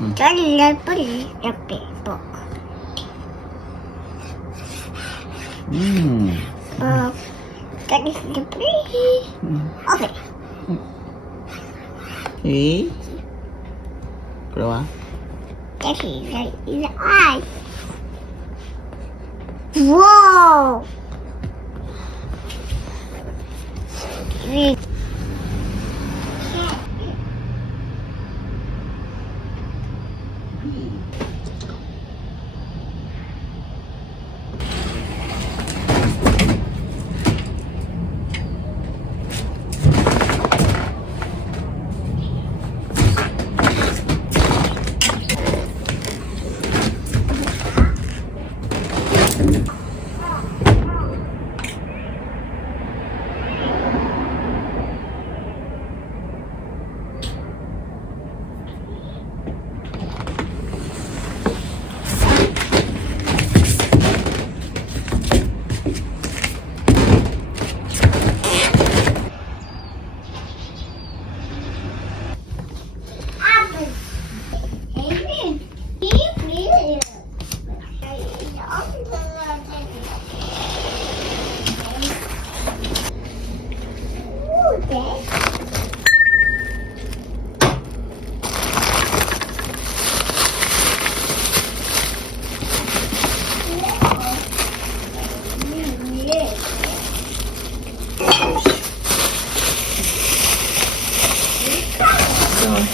Celebrate the book. That is the play. Okay. Okay. Keluar. That is the eye. Wow.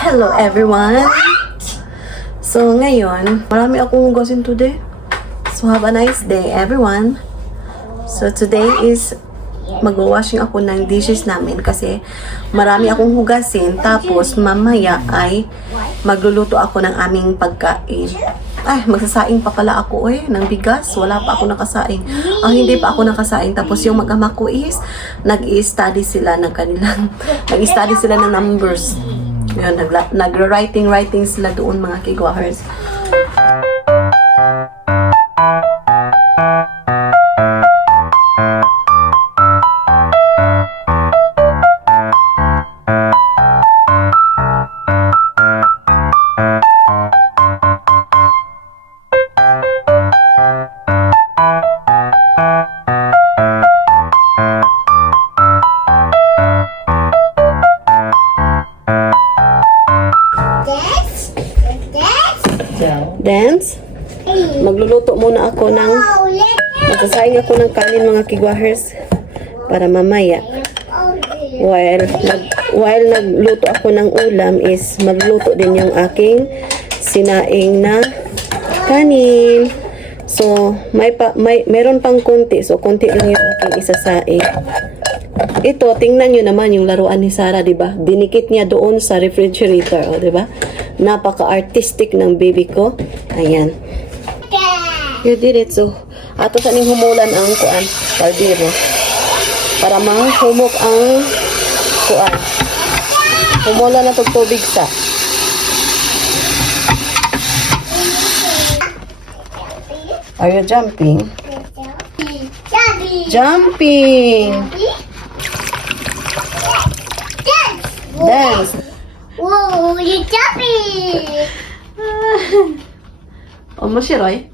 Hello everyone! So ngayon, marami akong hugasin today. So have a nice day everyone. So today is mag-washing ako ng dishes namin kasi marami akong hugasin. Tapos mamaya ay magluluto ako ng aming pagkain. Ay, magsasaing pa pala ako ng bigas. Wala pa ako nakasaing. Hindi pa ako nakasaing. Tapos yung mag-ama ko is nag-i-study sila ng kanilang nag-i-study sila ng numbers. Yun, nag-writing sila doon mga kigwahers. Dance? Magluluto muna ako ng magsasaing ako ng kanin mga kigwahers para mamaya while nagluto ako ng ulam is magluluto din yung aking sinaing na kanin. So meron pang konti, so konti lang yung aking isasaing. Ito, tingnan nyo naman yung laruan ni Sarah, diba? Dinikit niya doon sa refrigerator, diba? Napaka-artistic ng baby ko. Ayan. You did it. So, ato sa ning humulan ang kuan, kaldero. Para mahumok ang kuan. Humulan na tubig sa. Are you jumping? Jumping! Dance! Whoa, you're jumping! Mashiroy?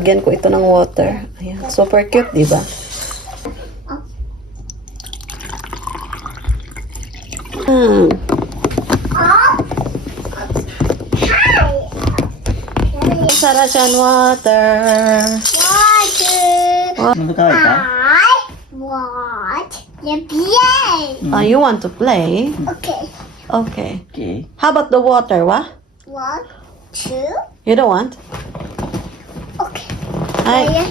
Lagyan ko ito ng water. Ayan. Super cute, di ba? Sarah dyan, water. Ano ba tawag ka? You want to play? Okay. Okay. Okay. How about the water, wa? 1, 2. You don't want? Okay. Ay,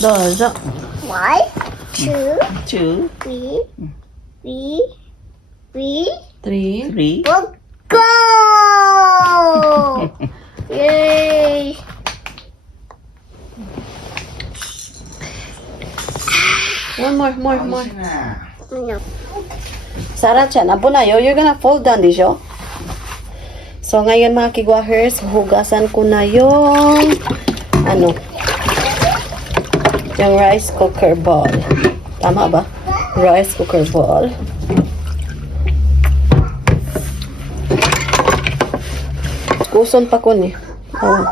dozo. 1, 2, Two. 3. Three. Three. Go! Yay! One more. No. Sarah-chan, abo na yo. You're gonna fall down, di siya? So, ngayon mga kigwahers, hugasan ko na yung yung rice cooker ball. Tama ba? Rice cooker ball. Kuson pa ko ni. Oh.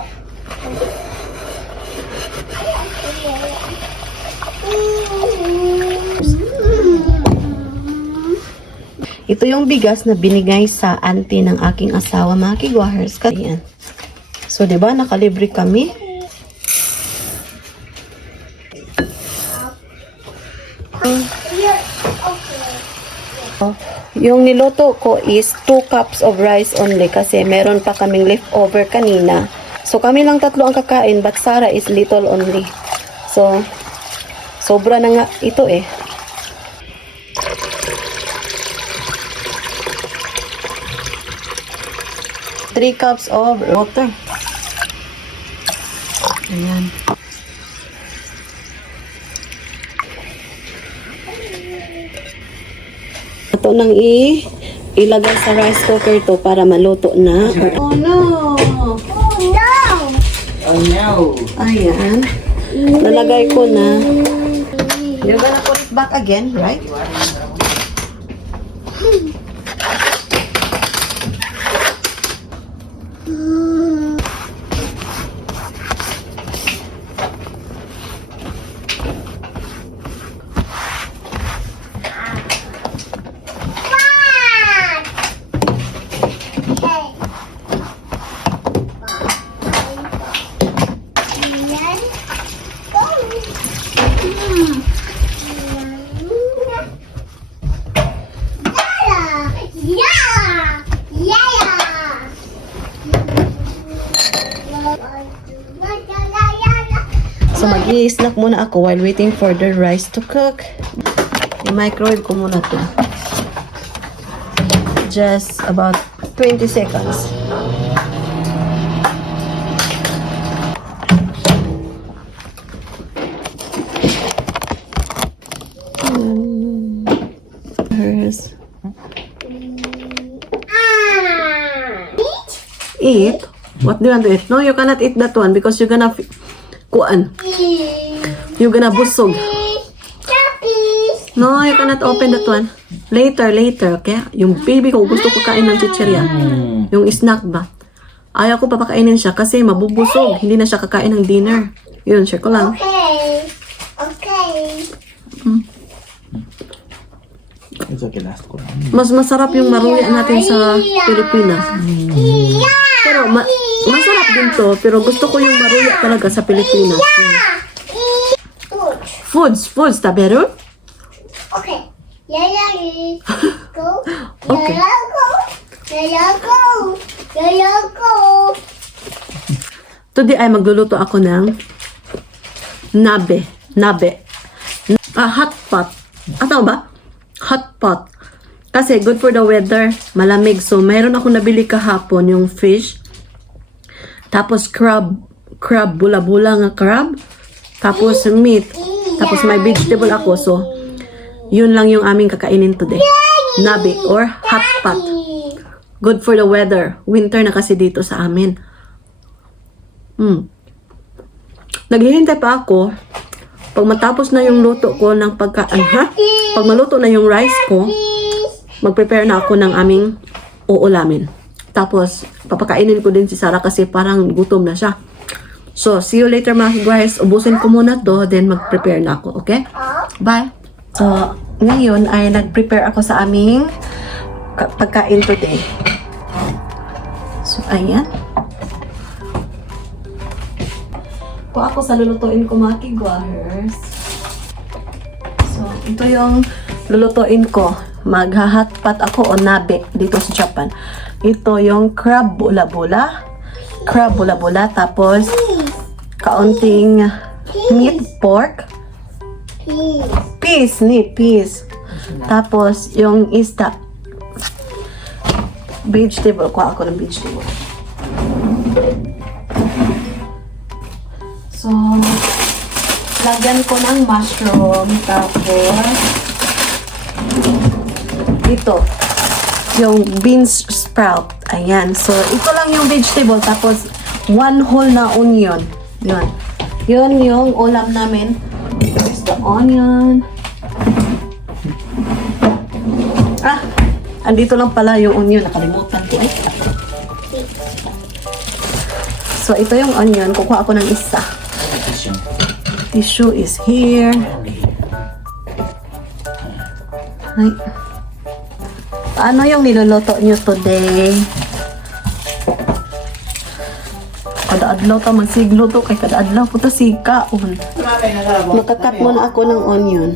Ito yung bigas na binigay sa auntie ng aking asawa, mga kigwahers. Ayan. So, di ba, nakalibre kami. Oh, yung niluto ko is 2 cups of rice only kasi meron pa kaming leftover kanina. So, kami lang tatlo ang kakain but Sarah is little only. So, sobra na nga ito eh. Three cups of water. Ayan. Ito nang ilagay sa rice cooker to para maluto na. Oh no! Oh no! Oh no! Ayan. Nalagay ko na. You're gonna put it back again, right? So, mag-i-snack muna ako while waiting for the rice to cook. I-microwave ko muna to. Just about 20 seconds. Eat? What do you want to eat? No, you cannot eat that one because you're gonna kuan. You're gonna busog. No, you cannot open that one. Later, okay? Yung baby ko, gusto ko kain ng chichirya. Yung snack ba? Ayaw ko papakainin siya kasi mabubusog. Hindi na siya kakain ng dinner. Yun, share ko lang. Okay. It's okay, last ko lang. Mas masarap yung maruya natin sa Pilipinas. Pero masarap din to, pero gusto ko yung maruya talaga sa Pilipinas. Foods, ta better? Okay. Yeah, go. Okay. Go. Today ay magluluto ako ng nabe. Hot pot. Ano ba? Hot pot. Kasi good for the weather, malamig. So, mayroon ako nabili kahapon yung fish. Tapos crab, bula-bula nga crab. Tapos meat. Tapos may vegetable ako. So, yun lang yung aming kakainin today. Nabe or hot pot. Good for the weather. Winter na kasi dito sa amin. Naghihintay pa ako. Pag matapos na yung luto ko ng pag maluto na yung rice ko, mag-prepare na ako ng aming uulamin. Tapos, papakainin ko din si Sarah kasi parang gutom na siya. So, see you later mga guys. Ubusin ko muna to, then mag-prepare na ako, okay? Bye! So, ngayon ay nag-prepare ako sa aming pagkain today. So, ayan. Kung ako sa lulutuin ko mga kigwahers. So, ito yung lulutuin ko. Magha-hotpot ako o nabe dito sa Japan. Ito yung crab bula-bula. Tapos, kaunting meat pork. Peas. Tapos, yung isda. Vegetable. Kuha ako ng vegetable. So, lagyan ko ng mushroom. Tapos, ito. Yung beans sprout. Ayan. So, ito lang yung vegetable. Tapos, 1 whole na onion. Yun. Yun yung ulam namin. Here's the onion. Andito lang pala yung onion. Nakalimutan ko. So, ito yung onion. Kukuha ako ng isa. Tissue is here. Ay. Ano yung niluluto nyo today? Kada adlaw ta magsiglo to kay kada adlaw po ta sikaon. Makakat muna ako ng onion.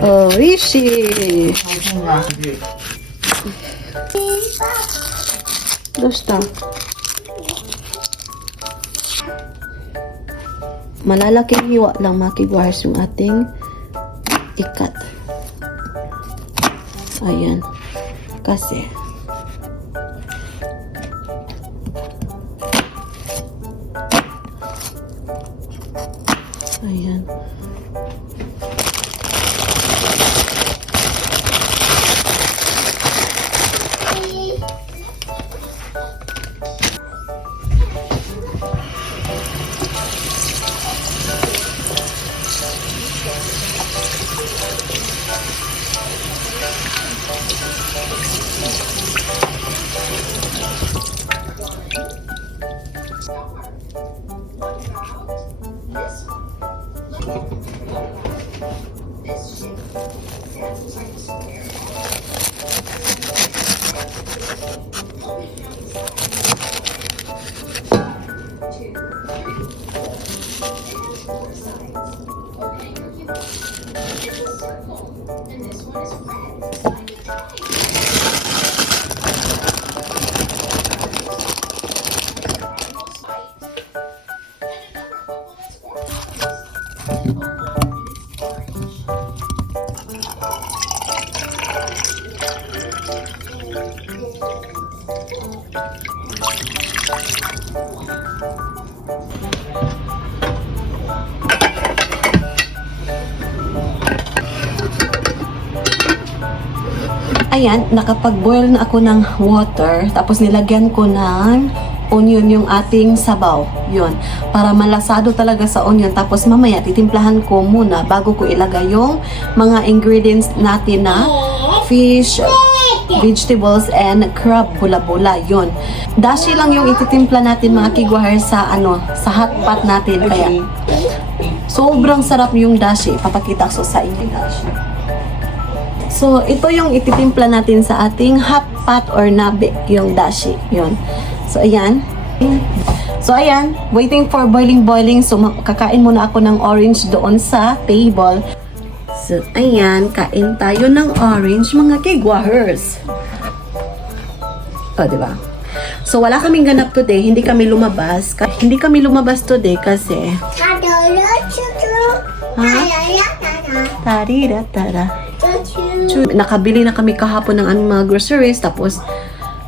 Oh, Rishi. Gusto. Malalaking hiwa lang makiguars yung ating ikat. Ayan. Kasi ayan. Ayan, nakapag-boil na ako ng water. Tapos nilagyan ko ng onion yung ating sabaw. Yun. Para malasado talaga sa onion. Tapos mamaya, titimplahan ko muna bago ko ilagay yung mga ingredients natin na fish, vegetables, and crab bula-bula. Yun. Dashi lang yung ititimpla natin mga kigwahar sa sa hot pot natin. Kaya sobrang sarap yung dashi. Papakita ko sa inyo dashi. So, ito yung ititimpla natin sa ating hot pot or nabe, yung dashi. Yun. So, ayan. So, ayan. Waiting for boiling. So, kakain muna ako ng orange doon sa table. So, ayan. Kain tayo ng orange, mga kigwahers. O, diba? So, wala kaming ganap today. Hindi kami lumabas. Hindi kami lumabas today kasi... Tarira-tara. Nakabili na kami kahapon ng aming mga groceries, tapos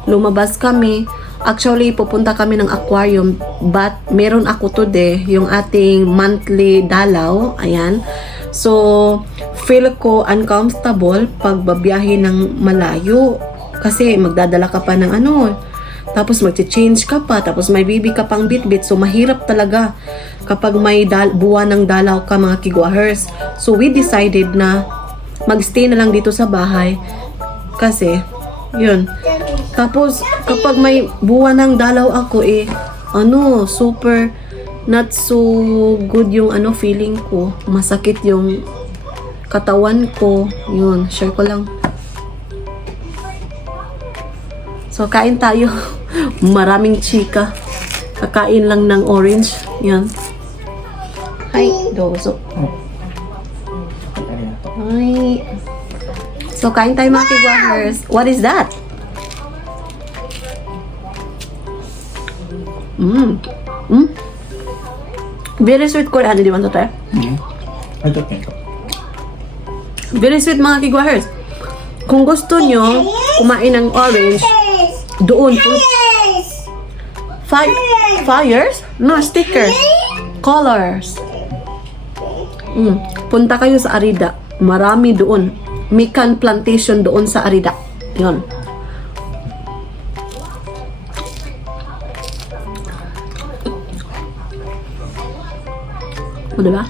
lumabas kami. Actually, pupunta kami ng aquarium, but meron ako today, yung ating monthly dalaw. Ayan. So, feel ko uncomfortable pag babiyahe ng malayo. Kasi magdadala ka pa ng tapos magche-change ka pa, tapos may baby ka pang bit-bit. So, mahirap talaga kapag may buwan ng dalaw ka, mga kigwahers. So, we decided na magstay na lang dito sa bahay. Kasi, yun. Tapos, kapag may buwan ng dalaw ako, super not so good yung feeling ko. Masakit yung katawan ko. Yun, share ko lang. So, kain tayo. Maraming chika. Kakain lang ng orange. Yan. Hi, dozo. Hi. So, kain tayo mga kigwahers. What is that? Very sweet ko. Ano, di ba ito tayo? Ito, ito. Very sweet mga kigwahers. Kung gusto nyo kumain ng orange, doon po. Fires? No, stickers. Colors. Punta kayo sa Arida. Marami doon. Mikan plantation doon sa Arida. Yun. O, diba?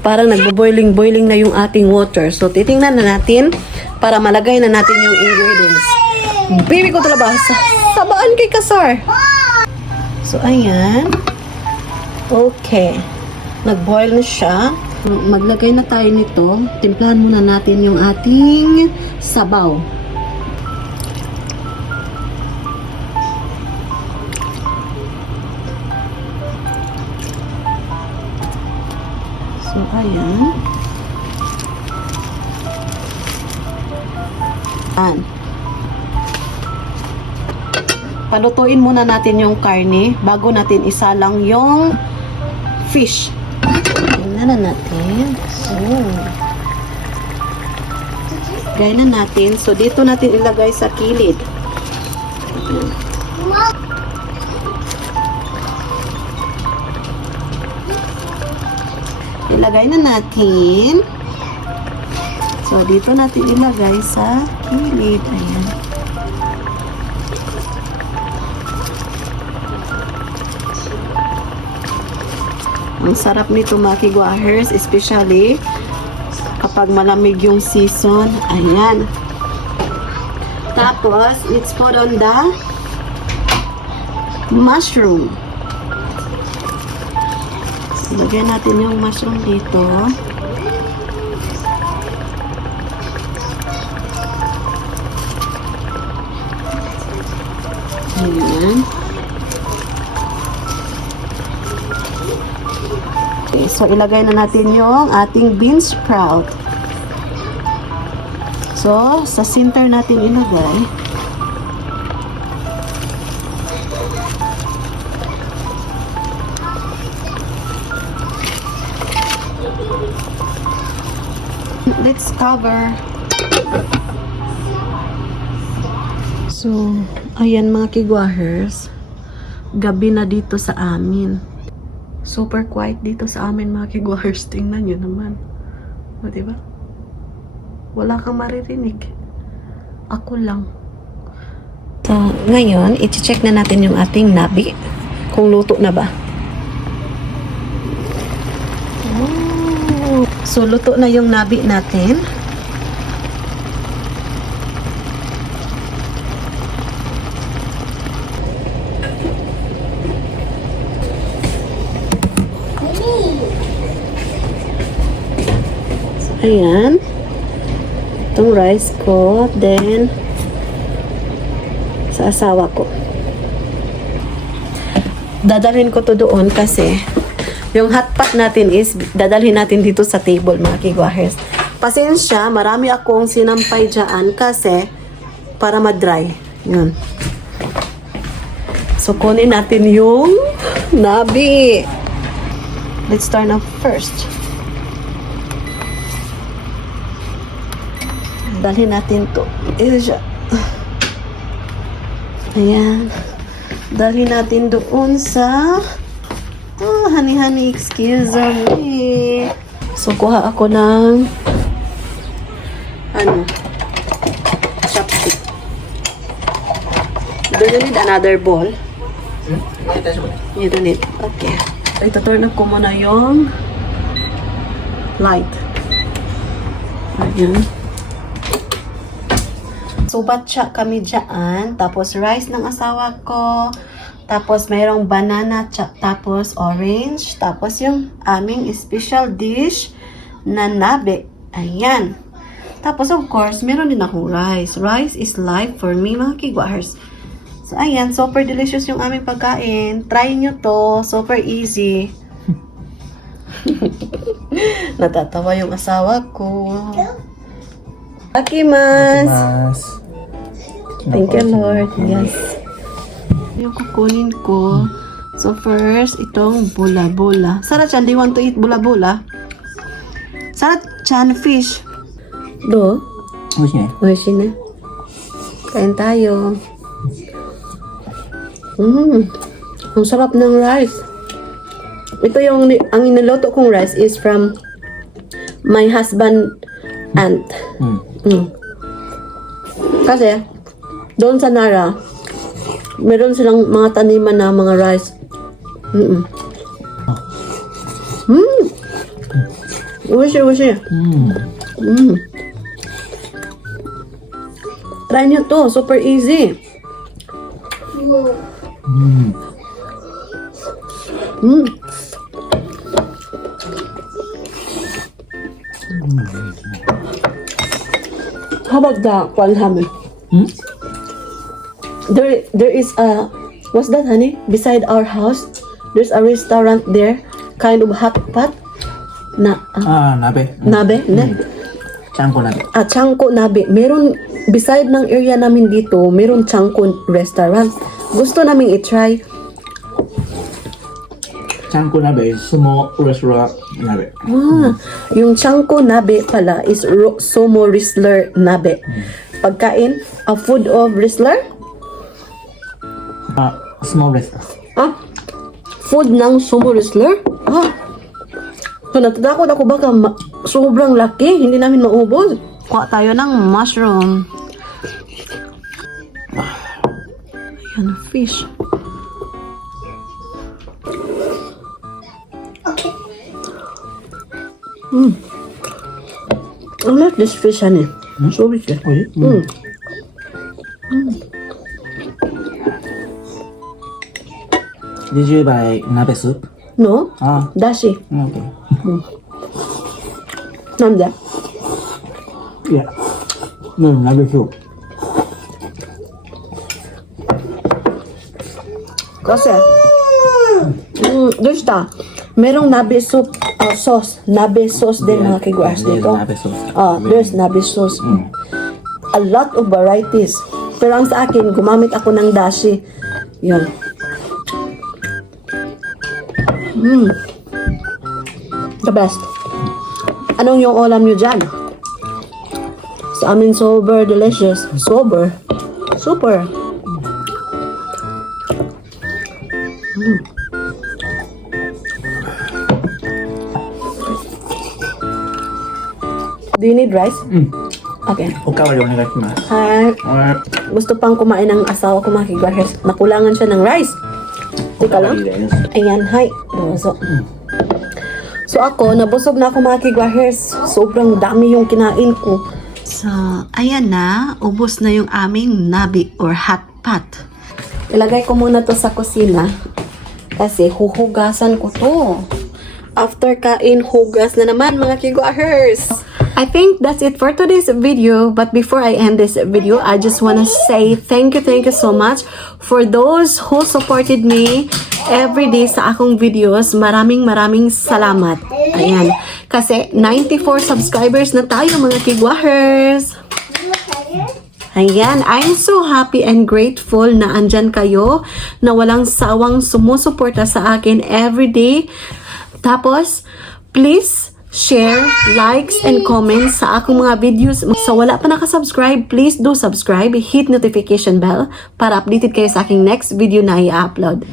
Parang nagbo-boiling na yung ating water. So, titingnan na natin para malagay na natin yung ingredients. Baby ko talabas. Sabaan kay Kasar. So, ayan. Okay. Nag-boil na siya. Maglagay na tayo nito. Timplahan muna natin yung ating sabaw. So, ayan. Ayan. Palutuin muna natin yung karne bago natin isalang yung fish. Tingnan na natin. So, gaya na natin. So, dito natin ilagay sa kilid. Ilagay na natin. So, dito natin ilagay sa kilid. Ayan. Ang sarap nito mga kigwahers, especially kapag malamig yung season. Ayan. Tapos, let's put on the mushroom. Lagyan natin yung mushroom dito. Ayan. Okay, so ilagay na natin yung ating bean sprout. So, sa center natin ilagay. Let's cover. So, ayan mga kigwahers. Gabi na dito sa amin. Super quiet dito sa amin mga kigwahers. Tingnan nyo naman. O, diba? Wala kang maririnig. Ako lang. So, ngayon, i-check na natin yung ating nabi. Kung luto na ba. Oh. So, luto na yung nabi natin. Ayan. Itong rice ko. Then, sa asawa ko. Dadalhin ko to doon kasi yung hot pot natin is dadalhin natin dito sa table mga kigwahers. Pasensya, marami akong sinampay dyan kasi para ma-dry. Yun. So, kunin natin yung nabi. Let's start off first. Dalhin natin to. Ayan. Dalhin natin doon sa honey, excuse me. So, kuha ako ng chopstick. Do you need another bowl? You don't need. Okay. Ito, turn up ko muna yung light. Ayan. So, batcha kami dyan. Tapos, rice ng asawa ko. Tapos, mayroong banana, tapos orange. Tapos, yung aming special dish na nabe. Ayan. Tapos, of course, meron din akong rice. Rice is life for me, mga kigwahers. So, ayan. Super delicious yung aming pagkain. Try nyo to. Super easy. Natatawa yung asawa ko. Akimas! Thank you, Lord. Yes. Yung kukunin ko. So, first, itong bula-bula. Sarah-chan, do you want to eat bula-bula? Sarah-chan, fish. Do? Oishi na. Kain tayo. Ang sarap ng rice. Ito yung, ang iniluto kong rice is from my husband aunt. Kasi, doon sa Nara, meron silang mga taniman na mga rice. Ushi. Try nyo to. Super easy. Mm. How about the Kwanhame? There is a, what's that, honey? Beside our house, there's a restaurant there, kind of hot pot. Nabe. Nabe? Chanko nabe. Chanko Nabe. Meron, beside ng area namin dito, meron Chanko restaurant. Gusto namin i-try. Chanko nabe is small restaurant nabe. Yung Chanko Nabe pala is sumo wrestler nabe. Pagkain, a food of wrestler? Small restaurant. Food ng sumo wrestler? So natadakot ako baka sobrang laki, hindi namin maubos. Kuha tayo ng mushroom. Ayan, fish. Okay. I like this fish, honey. So rich. Did you buy nabe soup? No? Dashi. Okay. Namda. Yeah. No, nabe soup. Kasi, doon siya. Merong nabe soup sauce. Nabe sauce din mga kiguas There's dito. nabe sauce. There's nabe sauce. A lot of varieties. Pero ang sa akin, gumamit ako ng dashi. Yun. The best. Anong yung ulam nyo dyan? Sa amin, sober delicious. Sober. Super. Do you need rice? Okay. Okawari onegaishimasu. Hi. Gusto pang kumain ng asawa ko mga kigwares. Nakulangan siya ng rice. Teka lang. Ayan, hi. Dozo. So ako, nabusog na ako mga kigwares. Sobrang dami yung kinain ko. So, ayan na. Ubos na yung aming nabi or hot pot. Ilagay ko muna to sa kusina. Kasi huhugasan ko to. After kain, hugas na naman mga kigwahers. I think that's it for today's video. But before I end this video, I just want to say thank you so much for those who supported me every day sa akong videos. Maraming salamat. Ayan. Kasi 94 subscribers na tayo mga kigwahers. Ayan, I'm so happy and grateful na andyan kayo, na walang sawang sumusuporta sa akin everyday. Tapos, please share, likes, and comments sa akong mga videos. Sa wala pa nakasubscribe, please do subscribe, hit notification bell para updated kayo sa aking next video na i-upload.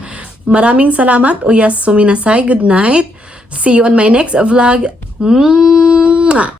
Maraming salamat. Uyas suminasay. Good night. See you on my next vlog. Mwah!